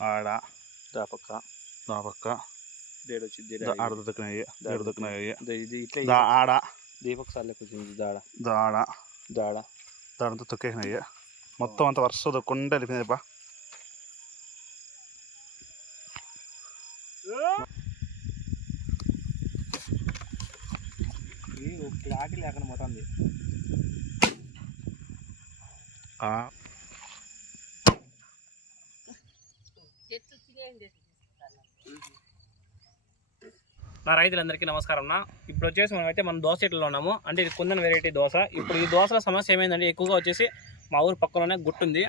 ఆడ దాపక్క దా పక్క దేడు వచ్చింది దా ఆడ దొరికినాయి ఏడు దొరికినాయి ఇది ఇట్లా ఆడ దీపక్ సార్లకు వచ్చింది దాడ దా ఆడ దాడ దాడంతా తొక్కేసినాయి మొత్తం అంత వరుస దొక్కుండా వెళ్ళిపోయింది బా క్లారిటీ లేకుండా మొత్తం నా రైతులందరికీ నమస్కారం అన్న. ఇప్పుడు వచ్చేసి మనమైతే మనం దోశ చెట్లలో ఉన్నాము. అంటే ఇది కుందన్ వెరైటీ దోశ ఇప్పుడు ఈ దోశల సమస్య ఏమైందంటే ఎక్కువగా వచ్చేసి మా ఊరు పక్కలోనే గుట్టుంది.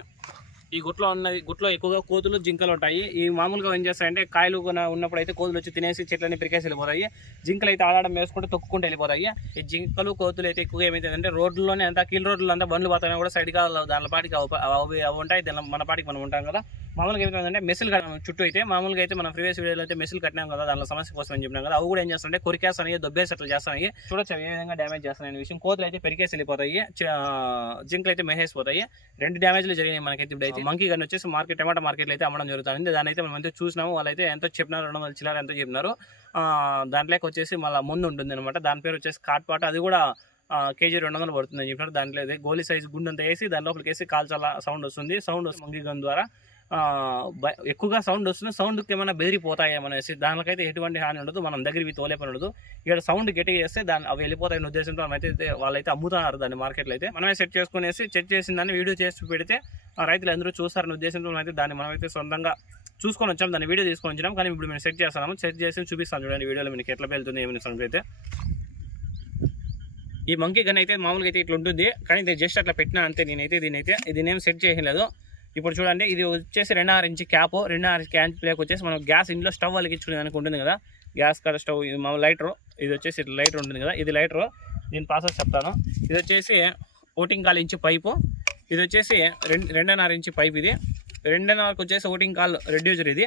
ఈ గుట్లో ఉన్న గుట్లో ఎక్కువగా కోతులు జింకలు ఉంటాయి. ఈ మామూలుగా ఏం చేస్తాయంటే కాయలు ఉన్నప్పుడు అయితే కోతులు వచ్చి తినేసి చెట్లని పిరికేసి వెళ్ళిపోతాయి. జింకలు అయితే ఆడడం వేసుకుంటే తొక్కుకుంటూ వెళ్ళిపోతాయి. ఈ జింకలు కోతులు అయితే ఎక్కువగా ఏమైతుందంటే రోడ్లోనే అంతా కీల్ రోడ్లు అంతా బండ్లు పోతాయి కూడా సైడ్గా దాని పాటికి అవి అవి అవి ఉంటాయి. దాని మన పాటికి మనం ఉంటాం కదా. మామూలుగా ఏమైతుందంటే మెస్సులు కట్టాం చుట్టూ అయితే. మామూలుగా అయితే మనం ప్రీవియస్ వీడియోలో అయితే మెస్సులు కట్టినాం కదా దానిలో సమస్య కోసం అని చెప్పినాం కదా. అవి కూడా ఏం చేస్తుంటే కొరికేస్తాయి దొబ్బేసి అట్లా చేస్తాయి చూడొచ్చు ఏ విధంగా డ్యామేజ్ చేస్తున్నాయి విషయం. కోతులు అయితే పెరికేసి వెళ్ళిపోతాయి. జింకలు అయితే మెహేసిపోతాయి రెండు డ్యామేజ్లు జరిగినాయి మనకైతే ఇప్పుడు అయితే మంకీ గన్ వచ్చేసి మార్కెట్ టమాటా మార్కెట్లో అయితే అమ్మడం జరుగుతుంది. దాని అయితే మనం అయితే చూసినాము వాళ్ళైతే ఎంతో చెప్పినారు రెండు వందల చిల్లర ఎంతో చెప్పినారు దాంట్లోకి వచ్చేసి మళ్ళీ ముందు ఉంటుంది అనమాట దాని పేరు వచ్చేసి కాట్పాట అది కూడా కేజీ రెండు వందలు పడుతుంది అని చెప్పినారు. దాంట్లో అయితే గోలీ సైజు అంతా వేసి దాని లోపలికి వేసి కాల్చాల సౌండ్ వస్తుంది. సౌండ్ వస్తుంది మంకీ గన్ ద్వారా. ఎక్కువగా సౌండ్ వస్తుంది సౌండ్కి ఏమైనా బెదిరిపోతాయేమనేసి దానికైతే ఎటువంటి హాని ఉండదు. మనం దగ్గరికి తోలే పని ఉండదు. ఇక్కడ సౌండ్ గట్టిగా చేస్తే దాన్ని అవి వెళ్ళిపోతాయని ఉద్దేశంతో మనమైతే అయితే వాళ్ళైతే అమ్ముతున్నారు దాన్ని మార్కెట్లో అయితే. మనమే సెట్ చేసుకునేసి సెట్ చేసిన దాన్ని వీడియో చేసి పెడితే రైతులు అందరూ చూస్తారని ఉద్దేశంతో అయితే దాన్ని మనమైతే సొంతంగా చూసుకొని వచ్చాం. దాన్ని వీడియో తీసుకొని వచ్చినాం. కానీ ఇప్పుడు మేము సెట్ చేస్తున్నాము. సెట్ చేసి చూపిస్తాను చూడండి వీడియోలో మీకు ఎట్లా వెళ్తుంది ఏమైనా సంగతి అయితే. ఈ మంకీ గన్ అయితే మామూలుగా అయితే ఇట్లా ఉంటుంది. కానీ ఇది జస్ట్ అట్లా పెట్టినా అంతే నేనైతే దీనైతే ఇది ఏం సెట్ చేయలేదు ఇప్పుడు చూడండి ఇది వచ్చేసి రెండున్నర ఇంచ్ క్యాప్ రెండున్నర క్యాన్ ప్లేక్ వచ్చేసి మనం గ్యాస్ ఇంట్లో స్టవ్ వెలిగించుకునేదానికి ఉంటుంది కదా. గ్యాస్ కలర్ స్టవ్ ఇది మా లైటరు ఇది వచ్చేసి లైటర్ ఉంటుంది కదా. ఇది లైటరు దీని ప్రాసెస్ చెప్తాను. ఇది వచ్చేసి ఓటింగ్ కాల్ ఇంచు పైపు ఇది వచ్చేసి రెండు రెండున్నర ఇంచు పైప్ ఇది. రెండున్నరకు వచ్చేసి ఓటింగ్ కాల్ రెడ్యూజర్ ఇది.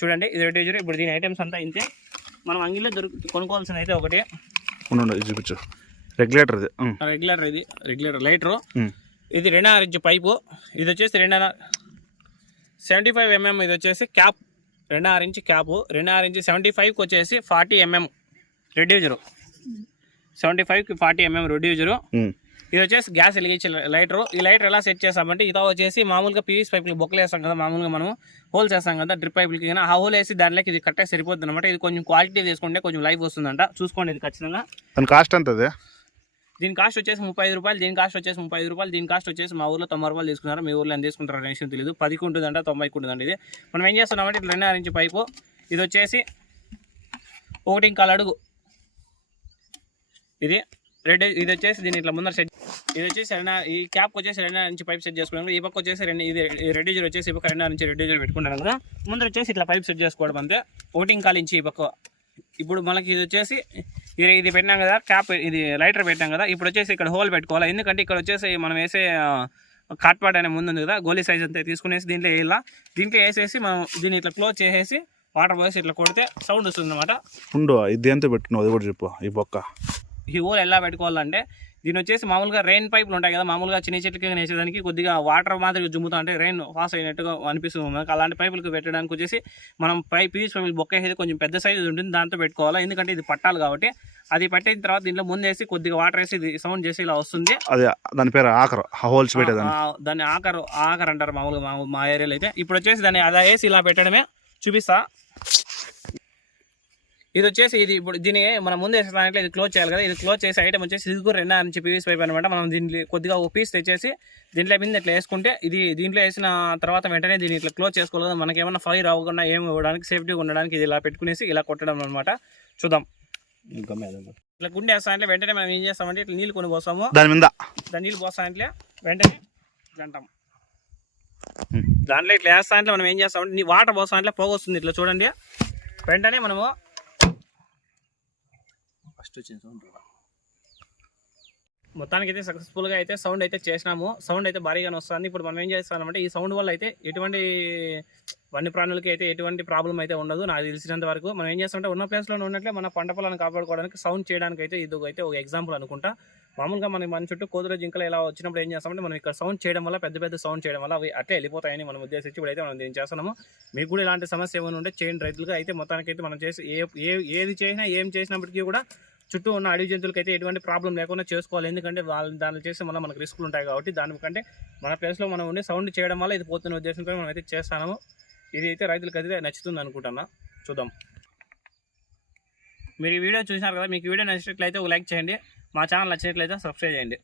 చూడండి ఇది రెడ్యూజర్. ఇప్పుడు దీని ఐటమ్స్ అంతా ఇంతే. మనం అంగిల్లో దొరుకు కొనుక్కోవాల్సిన అయితే ఒకటి చూపించు. రెగ్యులేటర్ ఇది. రెగ్యులేటర్ ఇది. Regulator lighter. ఇది రెండున్నర ఇంచు పైపు. ఇది వచ్చేసి రెండున్నర సెవెంటీ ఫైవ్ ఎంఎం ఇది వచ్చేసి క్యాప్. రెండున్నర ఇంచు క్యాపు. రెండున్నర ఇంచు సెవెంటీ ఫైవ్కి వచ్చేసి ఫార్టీ ఎంఎం రెడ్యూజరు. సెవెంటీ ఫైవ్కి ఫార్టీ ఎంఎం రెడ్యూజరు. ఇది వచ్చేసి గ్యాస్ వెలిగించే లైటరు. ఈ లైటర్ ఎలా సెట్ చేస్తామంటే ఇది వచ్చేసి మామూలుగా పీవీస్ పైపులు బొక్కలు వేస్తాం కదా మామూలుగా మనం హోల్ చేస్తాం కదా డ్రిప్ పైపులకి కానీ ఆ హోల్ వేసి దాంట్లోకి ఇది కరెక్ట్గా సరిపోతుంది అనమాట ఇది కొంచెం క్వాలిటీ తీసుకుంటే కొంచెం లైఫ్ వస్తుందంట. చూసుకోండి ఇది ఖచ్చితంగా. దాని కాస్ట్ ఎంత దీని కాస్ట్ వచ్చేసి ముప్పై రూపాయలు దీని కాస్ట్ వచ్చేసి ముప్పై రూపాయలు దీని కాస్ట్ వచ్చేసి మా ఊర్లో తొంభై రూపాయలు తీసుకున్నారు మీ ఊర్లో ఎంత తీసుకుంటారు అనే విషయం తెలియదు పదికి ఉంటుందంట తొంభైకి ఉంటుందండి ఇది. మనం ఏం చేస్తున్నామంటే ఇట్లా రెండున్నర ఇంచు పైపు. ఇది వచ్చేసి ఒకటి ఇంకా అడుగు. ఇది. రెడ్ ఇది వచ్చేసి దీని ఇట్లా ముందర సెట్ ఇది వచ్చేసి రెండు ఈ క్యాప్ వచ్చేసి రెండున్నర నుంచి పైప్ సెట్ చేసుకున్నాం. ఈ పక్క వచ్చేసి రెండు ఇది రెడ్యూజర్ వచ్చేసి ఈ పక్క నుంచి ఇంచు రెడ్యూజర్ పెట్టుకుంటాం కదా. ముందు వచ్చేసి ఇట్లా పైప్ సెట్ చేసుకోవడం అంతే. ఓటింగ్ కాల్ ఈ పక్క. ఇప్పుడు మనకి ఇది వచ్చేసి ఇది ఇది పెట్టినాం కదా క్యాప్ ఇది లైటర్ పెట్టాం కదా. ఇప్పుడు వచ్చేసి ఇక్కడ హోల్ పెట్టుకోవాలి. ఎందుకంటే ఇక్కడ వచ్చేసి మనం వేసే కాట్పాట్ అనే ముందు ఉంది కదా గోలీ సైజ్ అంతా తీసుకునేసి దీంట్లో వేయాల. దీంట్లో వేసేసి మనం దీన్ని ఇట్లా క్లోజ్ చేసేసి వాటర్ పోసి ఇట్లా కొడితే సౌండ్ వస్తుంది అనమాట ఉండు ఇది ఎంత పెట్టినావు? అది కూడా చెప్పు ఈ పక్క. ఈ హోల్ ఎలా పెట్టుకోవాలంటే దీని వచ్చేసి మామూలుగా రెయిన్ పైపులు ఉంటాయి కదా మామూలుగా చిన్న చెట్లకి వేసేదానికి కొద్దిగా వాటర్ మాదిరిగా జుమ్ముతా అంటే రెయిన్ పాస్ అయినట్టుగా అనిపిస్తుంది. మనకు అలాంటి పైపులకు పెట్టడానికి వచ్చేసి మనం పై పీస్ పైపులు బొక్క వేసేది కొంచెం పెద్ద సైజు ఉంటుంది దాంతో పెట్టుకోవాలి? ఎందుకంటే ఇది పట్టాలి కాబట్టి. అది పట్టిన తర్వాత దీంట్లో ముందు వేసి కొద్దిగా వాటర్ వేసి సౌండ్ చేసి ఇలా వస్తుంది. అది దాని పేరు ఆఖరు హోల్స్ పెట్టేదాన్ని దాన్ని ఆకరు ఆకర్ అంటారు మామూలుగా మా మా ఏరియాలో అయితే. ఇప్పుడు వచ్చేసి దాన్ని అలా వేసి ఇలా పెట్టడమే చూపిస్తా. ఇది వచ్చేసి ఇది ఇప్పుడు దీన్ని మనం ముందు వేసేదాంట్లో ఇది క్లోజ్ చేయాలి కదా. ఇది క్లోజ్ చేసి ఐటమ్ వచ్చేసి ఇది కూడా రెండు నుంచి పీవీస్ పైప్ అనమాట మనం దీంట్లో కొద్దిగా ఒక పీస్ తెచ్చేసి దీంట్లో మీద ఇట్లా వేసుకుంటే ఇది దీంట్లో వేసిన తర్వాత వెంటనే దీన్ని ఇట్లా క్లోజ్ చేసుకోవాలి కదా. మనకి ఏమైనా ఫైర్ అవ్వకుండా ఏమి ఇవ్వడానికి సేఫ్టీగా ఉండడానికి ఇది ఇలా పెట్టుకునేసి ఇలా కొట్టడం అనమాట చూద్దాం. ఇట్లా గుండె వేస్తా అంటే వెంటనే మనం ఏం చేస్తామంటే ఇట్లా నీళ్ళు కొని పోస్తాము దాని మీద? దాని నీళ్ళు పోస్తా అంటే వెంటనే అంటాం. దాంట్లో ఇట్లా వేస్తా అంటే మనం ఏం చేస్తామంటే నీ వాటర్ పోస్తా అంటే పోగొస్తుంది ఇట్లా చూడండి. వెంటనే మనము ఫస్ట్ వచ్చిన సౌండ్ మొత్తానికి అయితే సక్సెస్ఫుల్గా అయితే సౌండ్ అయితే చేసినాము. సౌండ్ అయితే భారీగానే వస్తుంది. ఇప్పుడు మనం ఏం చేస్తామంటే ఈ సౌండ్ వల్ల అయితే ఎటువంటి వన్య ప్రాణులకి అయితే ఎటువంటి ప్రాబ్లం అయితే ఉండదు. నాకు తెలిసినంత వరకు మనం ఏం చేస్తామంటే ఉన్న ప్లేస్లో ఉన్నట్లే మన పంట పొలాన్ని కాపాడుకోవడానికి సౌండ్ చేయడానికి అయితే ఇది అయితే ఒక ఎగ్జాంపుల్ అనుకుంటా. మామూలుగా మనం మన చుట్టూ కోతులు జింకలు ఇలా వచ్చినప్పుడు ఏం చేస్తామంటే మనం ఇక్కడ సౌండ్ చేయడం వల్ల పెద్ద పెద్ద సౌండ్ చేయడం వల్ల అవి అట్లే వెళ్ళిపోతాయని మనం ఉద్దేశించి ఇప్పుడు అయితే మనం దీన్ని చేస్తున్నాము. మీకు కూడా ఇలాంటి సమస్య ఏమైనా ఉంటే చేయండి రైతులుగా. అయితే మొత్తానికి అయితే మనం చేసి ఏ ఏ ఏది చేసినా ఏం చేసినప్పటికీ కూడా చుట్టూ ఉన్న అడవి జంతువులకి అయితే ఎటువంటి ప్రాబ్లం లేకుండా చేసుకోవాలి. ఎందుకంటే వాళ్ళు దాన్ని చేస్తే మళ్ళీ మనకు రిస్కులు ఉంటాయి కాబట్టి దానికంటే మన ప్లేస్లో మనం ఉండి సౌండ్ చేయడం వల్ల ఇది పోతున్న ఉద్దేశంతో మనం అయితే చేస్తాము. ఇది అయితే రైతులకు అయితే నచ్చుతుంది అనుకుంటున్నా. చూద్దాం. మీరు ఈ వీడియో చూసినారు కదా మీకు వీడియో నచ్చినట్లయితే ఒక లైక్ చేయండి. మా ఛానల్ నచ్చినట్లయితే సబ్స్క్రైబ్ చేయండి.